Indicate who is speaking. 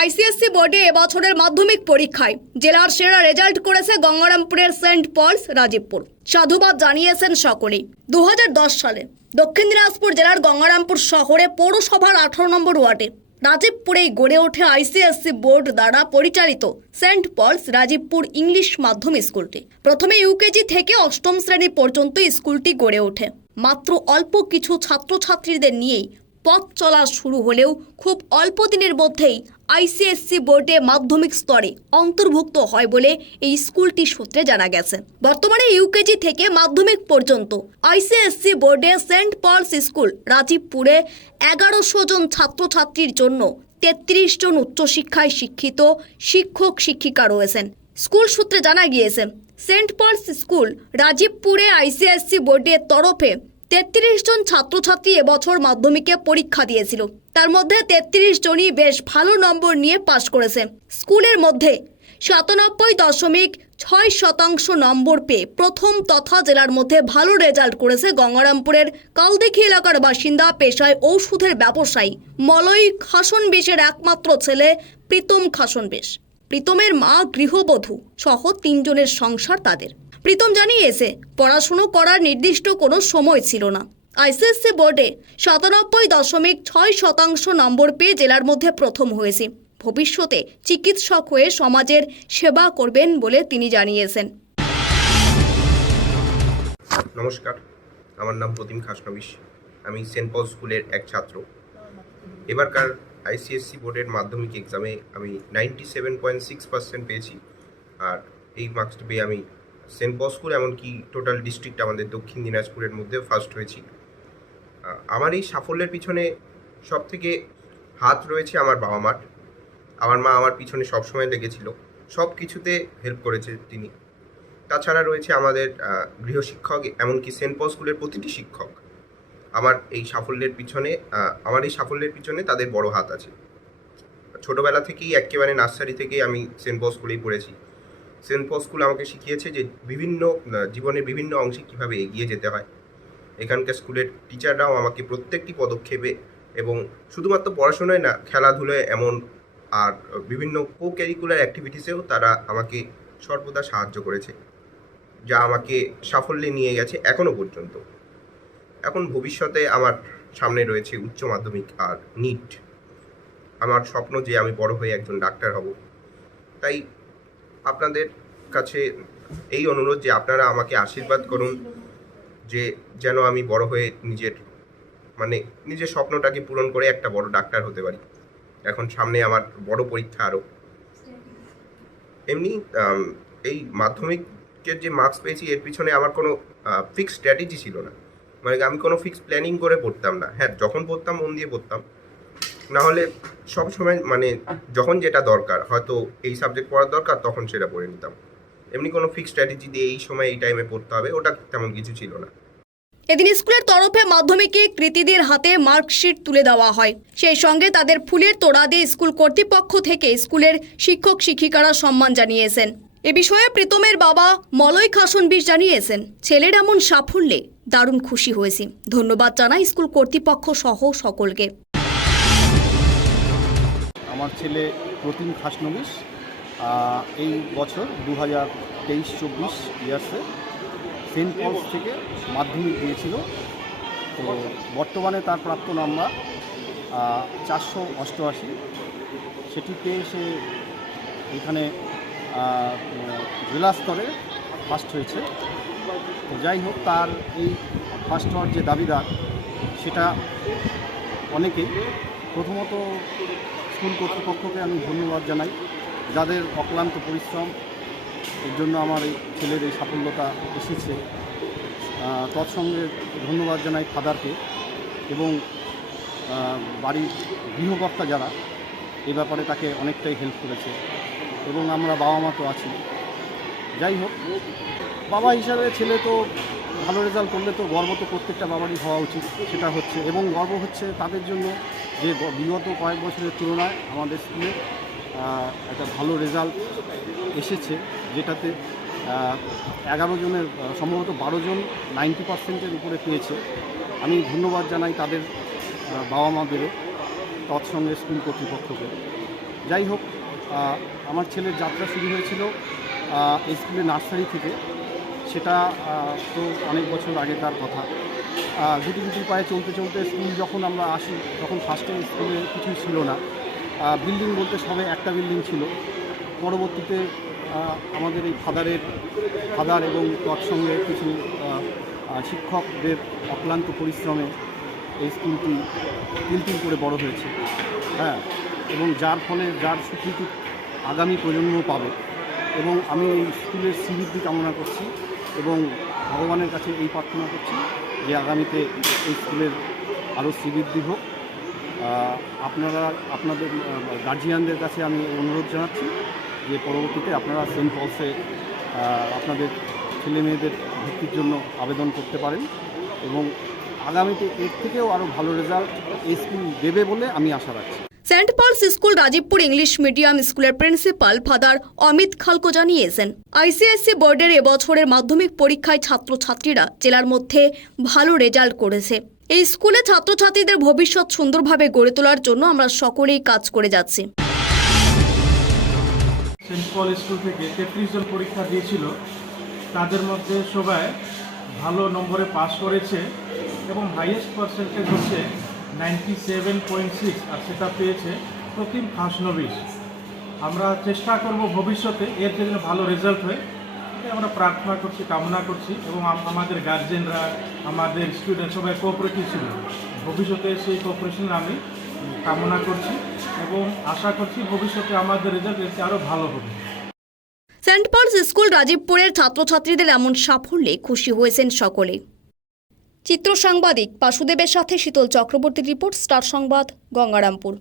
Speaker 1: ICSE বোর্ডে এবছরের মাধ্যমিক পরীক্ষায় জেলার সেরা রেজাল্ট করেছে গঙ্গারামপুরের সেন্ট পলস, রাজীবপুর। সাধুবাদ জানিয়েছেন সকলেই। দু হাজার দশ সালে দক্ষিণ দিনাজপুর জেলার গঙ্গারামপুর শহরে পৌরসভার আঠারো নম্বর ওয়ার্ডে রাজীবপুরেই গড়ে ওঠে আইসিএসসি বোর্ড দ্বারা পরিচালিত সেন্ট পলস, রাজীবপুর ইংলিশ মাধ্যম স্কুলটি। প্রথমে ইউকেজি থেকে অষ্টম শ্রেণি পর্যন্ত স্কুলটি গড়ে ওঠে। মাত্র অল্প কিছু ছাত্রছাত্রীদের নিয়েই পথ চলা শুরু হলেও খুব অল্প দিনের মধ্যেই আইসিএসসি বোর্ডে মাধ্যমিক স্তরে অন্তর্ভুক্ত হয় বলে এই স্কুলটি সূত্রে জানা গেছে। বর্তমানে ইউকেজি থেকে মাধ্যমিক পর্যন্ত আইসিএসসি বোর্ডে সেন্ট পলস স্কুল রাজীবপুরে এগারোশো জন ছাত্রছাত্রীর জন্য তেত্রিশ জন উচ্চশিক্ষায় শিক্ষিত শিক্ষক শিক্ষিকা রয়েছেন। স্কুল সূত্রে জানা গিয়েছে, সেন্ট পলস স্কুল রাজীবপুরে আইসিএসসি বোর্ডের তরফে তেত্রিশ জন ছাত্রছাত্রী এবছর মাধ্যমিকে পরীক্ষা দিয়েছিল। তার মধ্যে তেত্রিশ জনই বেশ ভালো নম্বর নিয়ে পাশ করেছে। স্কুলের মধ্যে সাতানব্বই দশমিক ছয় শতাংশ নম্বর পেয়ে প্রথম তথা জেলার মধ্যে ভালো রেজাল্ট করেছে গঙ্গারামপুরের কালদিঘি এলাকার বাসিন্দা পেশায় ঔষধের ব্যবসায়ী। মলয় খাসন বেশের একমাত্র ছেলে প্রীতম খাসন বেশ প্রীতমের মা গৃহবধূ সহ তিনজনের সংসার তাদের। প্রীতম জানিয়েছে পড়াশুনো করার নির্দিষ্ট কোনো সময় ছিল না। আইসিএসসি বোর্ডে সাতানব্বই দশমিক ছয় শতাংশ নম্বর পেয়ে জেলার মধ্যে প্রথম হয়েছে। ভবিষ্যতে চিকিৎসক হয়ে সমাজের সেবা করবেন বলে তিনি জানিয়েছেন।
Speaker 2: নমস্কার, আমার নাম প্রতিম খাসনবিশ। আমি সেন্ট পল স্কুলের এক ছাত্র। এবারকার আইসিএসসি বোর্ডের মাধ্যমিক এক্সামে আমি ninety seven point six percent পেয়েছি আর এই মার্কসটা পেয়ে আমি সেন্ট পল এমনকি টোটাল ডিস্ট্রিক্ট আমাদের দক্ষিণ দিনাজপুরের মধ্যে ফার্স্ট হয়েছি আমার এই সাফল্যের পিছনে সব থেকে হাত রয়েছে আমার বাবা মার। আমার মা আমার পিছনে সবসময় লেগেছিল। সব কিছুতে হেল্প করেছে তিনি। তাছাড়া রয়েছে আমাদের গৃহশিক্ষক, এমনকি সেন্ট পল স্কুলের প্রতিটি শিক্ষক। আমার এই সাফল্যের পিছনে আমার এই সাফল্যের পিছনে তাদের বড় হাত আছে। ছোটবেলা থেকেই একেবারে নার্সারি থেকেই আমি সেন্ট পল স্কুলেই পড়েছি। সেন্ট পল স্কুল আমাকে শিখিয়েছে যে বিভিন্ন জীবনের বিভিন্ন অংশে কীভাবে এগিয়ে যেতে হয়। এখানকার স্কুলের টিচাররাও আমাকে প্রত্যেকটি পদক্ষেপে এবং শুধুমাত্র পড়াশোনায় না, খেলাধুলায় এমন আর বিভিন্ন কো ক্যারিকুলার অ্যাক্টিভিটিসেও তারা আমাকে সর্বদা সাহায্য করেছে, যা আমাকে সাফল্যে নিয়ে গেছে এখনও পর্যন্ত। এখন ভবিষ্যতে আমার সামনে রয়েছে উচ্চ মাধ্যমিক আর নিট আমার স্বপ্ন যে আমি বড় হয়ে একজন ডাক্তার হব। তাই আপনাদের কাছে এই অনুরোধ যে আপনারা আমাকে আশীর্বাদ করুন যে যেন আমি বড় হয়ে নিজের মানে নিজের স্বপ্নটাকে পূরণ করে একটা বড় ডাক্তার হতে পারি। এখন সামনে আমার বড় পরীক্ষা আরও। এমনি এই মাধ্যমিকের যে মার্কস পেয়েছি, এর পিছনে আমার কোনো ফিক্সড স্ট্র্যাটেজি ছিল না। মানে আমি কোনো ফিক্সড প্ল্যানিং করে পড়তাম না। হ্যাঁ যখন পড়তাম, মন দিয়ে পড়তাম। না হলে সব সময় মানে যখন যেটা দরকার, হয়তো এই সাবজেক্ট পড়ার দরকার, তখন সেটা পড়ে নিতাম। এমনি কোনো ফিক্স স্ট্র্যাটেজি দিয়ে এই সময় এই টাইমে পড়তে হবে, ওটা তেমন কিছু ছিল না।
Speaker 1: এদিন স্কুলের তরফে মাধ্যমিকে কৃতীদের হাতে মার্কশিট তুলে দেওয়া হয়। সেই সঙ্গে তাদের ফুলের তোড়া দিয়ে স্কুল কর্তৃপক্ষ থেকে স্কুলের শিক্ষক শিক্ষিকারা সম্মান জানিয়েছেন। এ বিষয়ে প্রীতমের বাবা মলয় খাসন বিশ জানিয়েছেন, ছেলের এমন সাফল্যে দারুণ খুশি হয়েছি। ধন্যবাদ জানাই স্কুল কর্তৃপক্ষ সহ সকলকে।
Speaker 3: আমার ছেলে প্রতিম খাসনবিশ এই বছর দু হাজার তেইশ চব্বিশ ইয়ার্সে সেন্ট পলস থেকে মাধ্যমিক দিয়েছিল। তো বর্তমানে তার প্রাপ্ত নাম্বার চারশো অষ্টআশি। সেটি পেয়ে সে এখানে জেলা স্তরে ফার্স্ট হয়েছে। তো যাই হোক, তার এই ফার্স্ট হওয়ার যে দাবিদার, সেটা অনেকেই, প্রথমত স্কুল কর্তৃপক্ষকে আমি ধন্যবাদ জানাই। যাদের অক্লান্ত পরিশ্রম, এর জন্য আমার এই ছেলের এই সাফল্যতা এসেছে। তৎসঙ্গে ধন্যবাদ জানাই ফাদারকে এবং বাড়ির গৃহকর্তা যারা, এ ব্যাপারে তাকে অনেকটাই হেল্প করেছে এবং আমরা বাবা মা তো আছি। যাই হোক, বাবা হিসাবে ছেলে তো ভালো রেজাল্ট করলে তো গর্ব তো প্রত্যেকটা বাবারই হওয়া উচিত, সেটা হচ্ছে এবং গর্ব হচ্ছে তাদের জন্য যে বিগত কয়েক বছরের তুলনায় আমাদের স্কুলে একটা ভালো রেজাল্ট এসেছে, যেটাতে এগারো জনের সম্ভবত বারো জন নাইনটি পার্সেন্টের উপরে পেয়েছে। আমি ধন্যবাদ জানাই তাদের বাবা মাদেরও তৎসঙ্গে স্কুল কর্তৃপক্ষকে। যাই হোক আমার ছেলের যাত্রা শুরু হয়েছিল স্কুলের নার্সারি থেকে। সেটা তো অনেক বছর আগে তার কথা। গুটি গুটি পায়ে চলতে চলতে স্কুল যখন আমরা আসি, তখন ফার্স্টে স্কুলে কিছুই ছিল না। বিল্ডিং বলতে সবে একটা বিল্ডিং ছিল। পরবর্তীতে আমাদের এই ফাদারের, ফাদার এবং তৎসঙ্গে কিছু শিক্ষকদের অক্লান্ত পরিশ্রমে এই স্কুলটি তিল করে বড় হয়েছে। হ্যাঁ এবং যার ফলে যার স্বীকৃতি আগামী প্রজন্ম পাবে। এবং আমি এই স্কুলের শ্রীবৃদ্ধি কামনা করছি এবং ভগবানের কাছে এই প্রার্থনা করছি। যে আগামীতে এই স্কুলের আরও শ্রীবৃদ্ধি হোক আপনারা, আপনাদের গার্জিয়ানদের কাছে আমি অনুরোধ জানাচ্ছি যে পরবর্তীতে আপনারা সেন্ট পলসে আপনাদের ছেলে মেয়েদের ভর্তির জন্য আবেদন করতে পারেন এবং আগামীতে এর থেকেও আরও ভালো রেজাল্ট এই স্কুল দেবে বলে আমি আশা রাখছি।
Speaker 1: Saint Paul's school Rajibpur English medium স্কুলের প্রিন্সিপাল ফাদার অমিত খালকো জানিয়েছেন, আইসিএসসি বোর্ডের এবছরের মাধ্যমিক পরীক্ষায় ছাত্রছাত্রীরা জেলার মধ্যে ভালো রেজাল্ট করেছে। এই স্কুলে ছাত্রছাত্রীদের ভবিষ্যৎ সুন্দরভাবে গড়ে তোলার জন্য আমরা সকলেই কাজ করে যাচ্ছি।
Speaker 4: সেন্ট পল স্কুল থেকে তেত্রিশ জন পরীক্ষা দিয়েছিল। তাদের মধ্যে সবাই ভালো নম্বরে পাস করেছে এবং হাইয়েস্ট পার্সেন্টেজ হচ্ছে নাইনটি সেভেন পয়েন্ট সিক্স আর সেটা পেয়েছে প্রতিম ফাঁসনবিশ আমরা চেষ্টা করব ভবিষ্যতে এর জন্য ভালো রেজাল্ট হয় আমরা প্রার্থনা করছি, কামনা করছি এবং আমাদের গার্জেনরা আমাদের স্টুডেন্ট সবাই কোঅপারেটিভ ছিল। ভবিষ্যতে সেই কোঅপারেশন আমি কামনা করছি এবং আশা করছি ভবিষ্যতে আমাদের রেজাল্ট এর আরও ভালো হবে।
Speaker 1: সেন্ট পলস স্কুল রাজীবপুরের ছাত্রছাত্রীদের এমন সাফল্যে খুশি হয়েছেন সকলে চিত্র সাংবাদিক বাসুদেবের সাথে শীতল চক্রবর্তীর রিপোর্ট স্টার সংবাদ গঙ্গারামপুর।